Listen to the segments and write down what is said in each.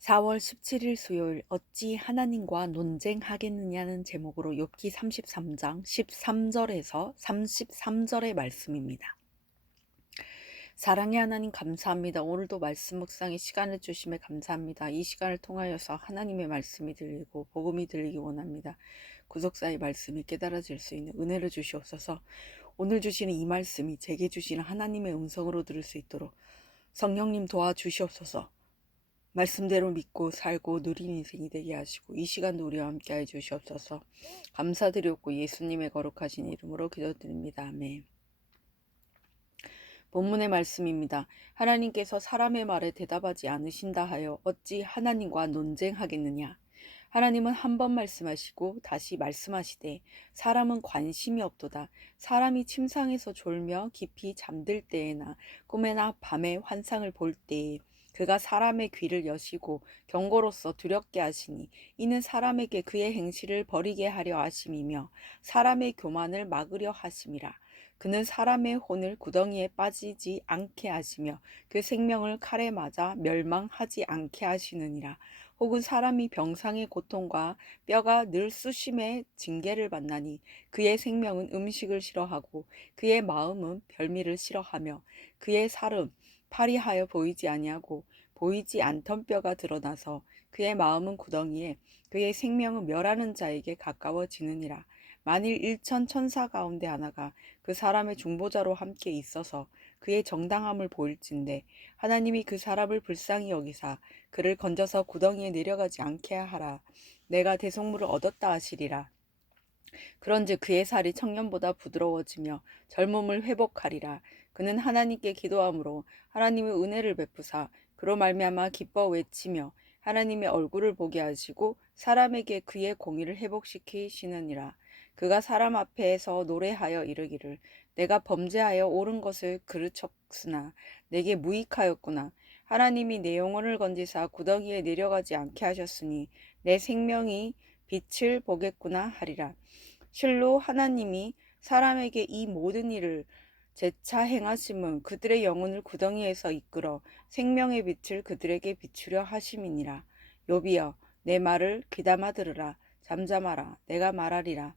4월 17일 수요일 어찌 하나님과 논쟁하겠느냐는 제목으로 욥기 33장 13절에서 33절의 말씀입니다. 사랑의 하나님 감사합니다. 오늘도 말씀 묵상의 시간을 주심에 감사합니다. 이 시간을 통하여서 하나님의 말씀이 들리고 복음이 들리기 원합니다. 구속사의 말씀이 깨달아질 수 있는 은혜를 주시옵소서. 오늘 주시는 이 말씀이 제게 주시는 하나님의 음성으로 들을 수 있도록 성령님 도와주시옵소서. 말씀대로 믿고 살고 누린 인생이 되게 하시고 이 시간도 우리와 함께 해 주시옵소서. 감사드렸고 예수님의 거룩하신 이름으로 기도드립니다. 아멘. 본문의 말씀입니다. 하나님께서 사람의 말에 대답하지 않으신다 하여 어찌 하나님과 논쟁하겠느냐. 하나님은 한 번 말씀하시고 다시 말씀하시되 사람은 관심이 없도다. 사람이 침상에서 졸며 깊이 잠들 때에나 꿈에나 밤에 환상을 볼 때에 그가 사람의 귀를 여시고 경고로서 두렵게 하시니 이는 사람에게 그의 행실을 버리게 하려 하심이며 사람의 교만을 막으려 하심이라. 그는 사람의 혼을 구덩이에 빠지지 않게 하시며 그 생명을 칼에 맞아 멸망하지 않게 하시느니라. 혹은 사람이 병상의 고통과 뼈가 늘 쑤심의 징계를 받나니 그의 생명은 음식을 싫어하고 그의 마음은 별미를 싫어하며 그의 살은 파리하여 보이지 아니하고 보이지 않던 뼈가 드러나서 그의 마음은 구덩이에 그의 생명은 멸하는 자에게 가까워지느니라. 만일 일천 천사 가운데 하나가 그 사람의 중보자로 함께 있어서 그의 정당함을 보일진대 하나님이 그 사람을 불쌍히 여기사 그를 건져서 구덩이에 내려가지 않게 하라. 내가 대속물을 얻었다 하시리라. 그런즉 그의 살이 청년보다 부드러워지며 젊음을 회복하리라. 그는 하나님께 기도함으로 하나님의 은혜를 베푸사 그로 말미암아 기뻐 외치며 하나님의 얼굴을 보게 하시고 사람에게 그의 공의를 회복시키시느니라. 그가 사람 앞에서 노래하여 이르기를 내가 범죄하여 옳은 것을 그르쳤으나 내게 무익하였구나. 하나님이 내 영혼을 건지사 구덩이에 내려가지 않게 하셨으니 내 생명이 빛을 보겠구나 하리라. 실로 하나님이 사람에게 이 모든 일을 재차 행하심은 그들의 영혼을 구덩이에서 이끌어 생명의 빛을 그들에게 비추려 하심이니라. 욥이여 내 말을 귀담아 들으라. 잠잠하라. 내가 말하리라.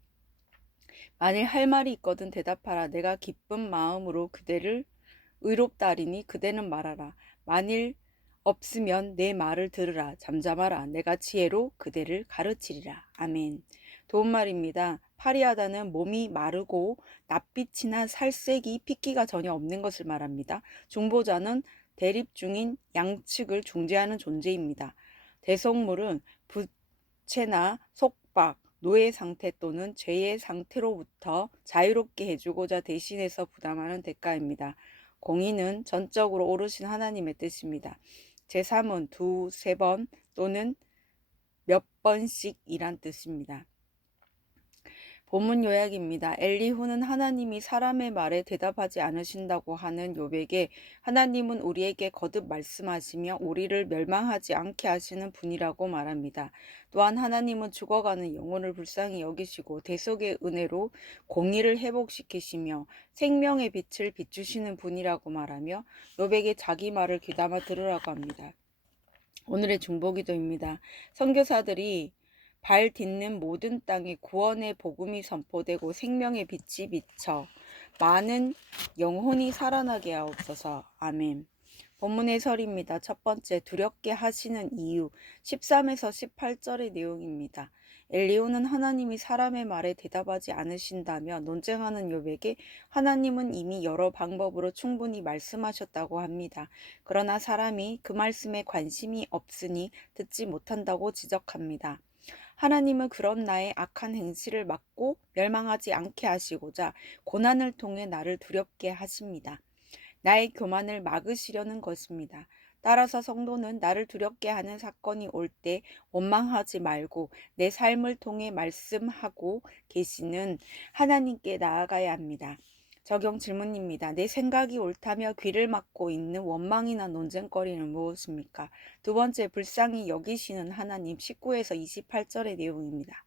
만일 할 말이 있거든 대답하라. 내가 기쁜 마음으로 그대를 의롭다 하리니 그대는 말하라. 만일 없으면 내 말을 들으라. 잠잠하라. 내가 지혜로 그대를 가르치리라. 아멘. 도움말입니다. 파리하다는 몸이 마르고 낯빛이나 살색이 핏기가 전혀 없는 것을 말합니다. 중보자는 대립 중인 양측을 중재하는 존재입니다. 대속물은 부채나 속박, 노예 상태 또는 죄의 상태로부터 자유롭게 해주고자 대신해서 부담하는 대가입니다. 공의는 전적으로 오르신 하나님의 뜻입니다. 제3은 두세 번 또는 몇 번씩이란 뜻입니다. 본문 요약입니다. 엘리후는 하나님이 사람의 말에 대답하지 않으신다고 하는 욥에게 하나님은 우리에게 거듭 말씀하시며 우리를 멸망하지 않게 하시는 분이라고 말합니다. 또한 하나님은 죽어가는 영혼을 불쌍히 여기시고 대속의 은혜로 공의를 회복시키시며 생명의 빛을 비추시는 분이라고 말하며 욥에게 자기 말을 귀담아 들으라고 합니다. 오늘의 중보기도입니다. 선교사들이 발 딛는 모든 땅에 구원의 복음이 선포되고 생명의 빛이 비쳐 많은 영혼이 살아나게 하옵소서. 아멘. 본문 해설입니다. 첫 번째, 두렵게 하시는 이유 13에서 18절의 내용입니다. 엘리후는 하나님이 사람의 말에 대답하지 않으신다며 논쟁하는 욥에게 하나님은 이미 여러 방법으로 충분히 말씀하셨다고 합니다. 그러나 사람이 그 말씀에 관심이 없으니 듣지 못한다고 지적합니다. 하나님은 그런 나의 악한 행실을 막고 멸망하지 않게 하시고자 고난을 통해 나를 두렵게 하십니다. 나의 교만을 막으시려는 것입니다. 따라서 성도는 나를 두렵게 하는 사건이 올 때 원망하지 말고 내 삶을 통해 말씀하고 계시는 하나님께 나아가야 합니다. 적용 질문입니다. 내 생각이 옳다며 귀를 막고 있는 원망이나 논쟁거리는 무엇입니까? 두 번째, 불쌍히 여기시는 하나님 19에서 28절의 내용입니다.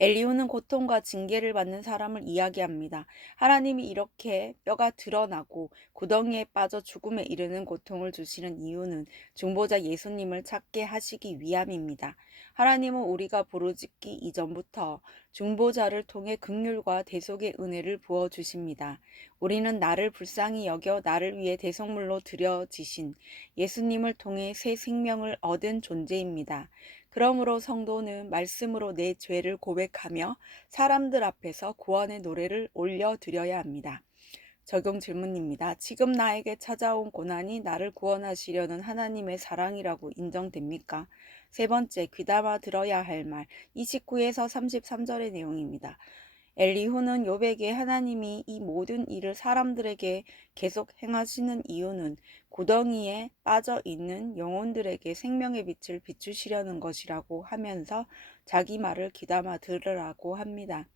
엘리후는 고통과 징계를 받는 사람을 이야기합니다. 하나님이 이렇게 뼈가 드러나고 구덩이에 빠져 죽음에 이르는 고통을 주시는 이유는 중보자 예수님을 찾게 하시기 위함입니다. 하나님은 우리가 부르짖기 이전부터 중보자를 통해 긍휼과 대속의 은혜를 부어 주십니다. 우리는 나를 불쌍히 여겨 나를 위해 대속물로 드려지신 예수님을 통해 새 생명을 얻은 존재입니다. 그러므로 성도는 말씀으로 내 죄를 고백하며 사람들 앞에서 구원의 노래를 올려드려야 합니다. 적용 질문입니다. 지금 나에게 찾아온 고난이 나를 구원하시려는 하나님의 사랑이라고 인정됩니까? 세 번째, 귀담아 들어야 할 말, 29에서 33절의 내용입니다. 엘리후는 욥에게 하나님이 이 모든 일을 사람들에게 계속 행하시는 이유는 구덩이에 빠져 있는 영혼들에게 생명의 빛을 비추시려는 것이라고 하면서 자기 말을 귀담아 들으라고 합니다.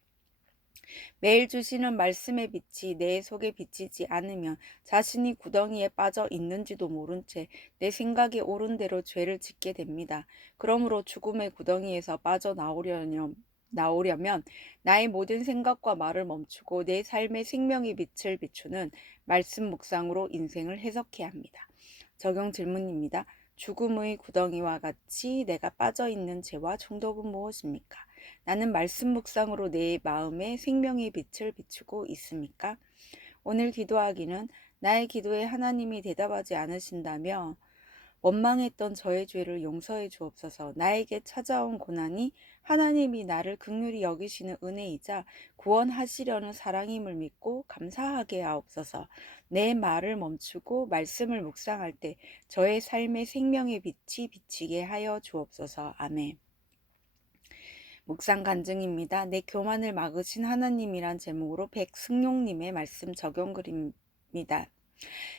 매일 주시는 말씀의 빛이 내 속에 비치지 않으면 자신이 구덩이에 빠져 있는지도 모른 채 내 생각에 옳은 대로 죄를 짓게 됩니다. 그러므로 죽음의 구덩이에서 빠져나오려면 나의 모든 생각과 말을 멈추고 내 삶의 생명의 빛을 비추는 말씀 묵상으로 인생을 해석해야 합니다. 적용 질문입니다. 죽음의 구덩이와 같이 내가 빠져 있는 죄와 중독은 무엇입니까? 나는 말씀 묵상으로 내 마음에 생명의 빛을 비추고 있습니까? 오늘 기도하기는 나의 기도에 하나님이 대답하지 않으신다며 원망했던 저의 죄를 용서해 주옵소서. 나에게 찾아온 고난이 하나님이 나를 긍휼히 여기시는 은혜이자 구원하시려는 사랑임을 믿고 감사하게 하옵소서. 내 말을 멈추고 말씀을 묵상할 때 저의 삶의 생명의 빛이 비치게 하여 주옵소서. 아멘. 묵상 간증입니다. 내 교만을 막으신 하나님이란 제목으로 백승용님의 말씀 적용글입니다.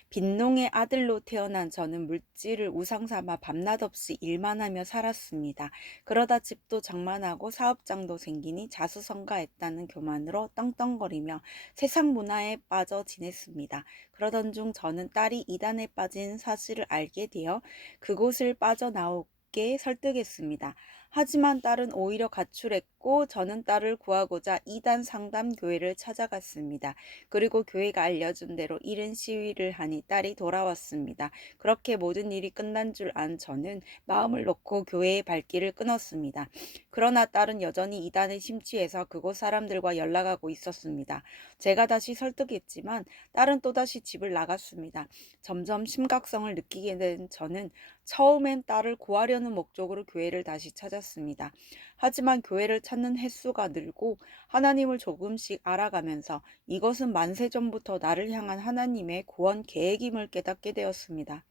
빈농의 아들로 태어난 저는 물질을 우상 삼아 밤낮 없이 일만 하며 살았습니다. 그러다 집도 장만하고 사업장도 생기니 자수성가했다는 교만으로 떵떵거리며 세상 문화에 빠져 지냈습니다. 그러던 중 저는 딸이 이단에 빠진 사실을 알게 되어 그곳을 빠져나오게 설득했습니다. 하지만 딸은 오히려 가출했고 저는 딸을 구하고자 이단 상담 교회를 찾아갔습니다. 그리고 교회가 알려준 대로 이른 시위를 하니 딸이 돌아왔습니다. 그렇게 모든 일이 끝난 줄 안 저는 마음을 놓고 교회의 발길을 끊었습니다. 그러나 딸은 여전히 이단에 심취해서 그곳 사람들과 연락하고 있었습니다. 제가 다시 설득했지만 딸은 또다시 집을 나갔습니다. 점점 심각성을 느끼게 된 저는 처음엔 딸을 구하려는 목적으로 교회를 다시 찾았습니다. 하지만 교회를 찾는 횟수가 늘고 하나님을 조금씩 알아가면서 이것은 만세 전부터 나를 향한 하나님의 구원 계획임을 깨닫게 되었습니다.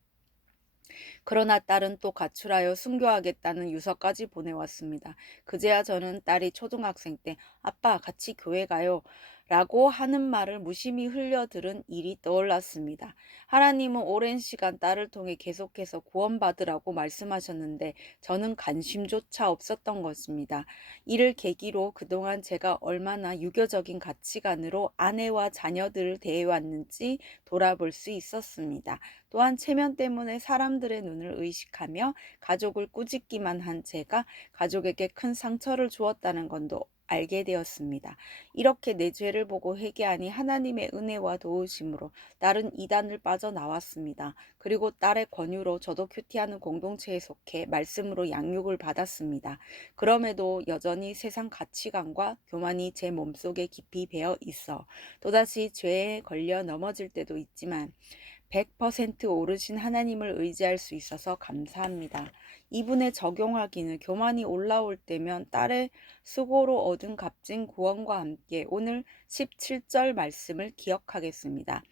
그러나 딸은 또 가출하여 순교하겠다는 유서까지 보내왔습니다. 그제야 저는 딸이 초등학생 때 아빠 같이 교회 가요 라고 하는 말을 무심히 흘려들은 일이 떠올랐습니다. 하나님은 오랜 시간 딸을 통해 계속해서 구원받으라고 말씀하셨는데 저는 관심조차 없었던 것입니다. 이를 계기로 그동안 제가 얼마나 유교적인 가치관으로 아내와 자녀들을 대해왔는지 돌아볼 수 있었습니다. 또한 체면 때문에 사람들의 눈을 의식하며 가족을 꾸짖기만 한 제가 가족에게 큰 상처를 주었다는 것도 알게 되었습니다. 이렇게 내 죄를 보고 회개하니 하나님의 은혜와 도우심으로 딸은 이단을 빠져나왔습니다. 그리고 딸의 권유로 저도 큐티하는 공동체에 속해 말씀으로 양육을 받았습니다. 그럼에도 여전히 세상 가치관과 교만이 제 몸속에 깊이 배어 있어 또다시 죄에 걸려 넘어질 때도 있지만 100% 오르신 하나님을 의지할 수 있어서 감사합니다. 이분에 적용하기는 교만이 올라올 때면 딸의 수고로 얻은 값진 구원과 함께 오늘 17절 말씀을 기억하겠습니다.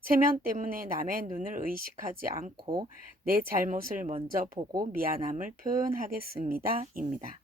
체면 때문에 남의 눈을 의식하지 않고 내 잘못을 먼저 보고 미안함을 표현하겠습니다. 입니다.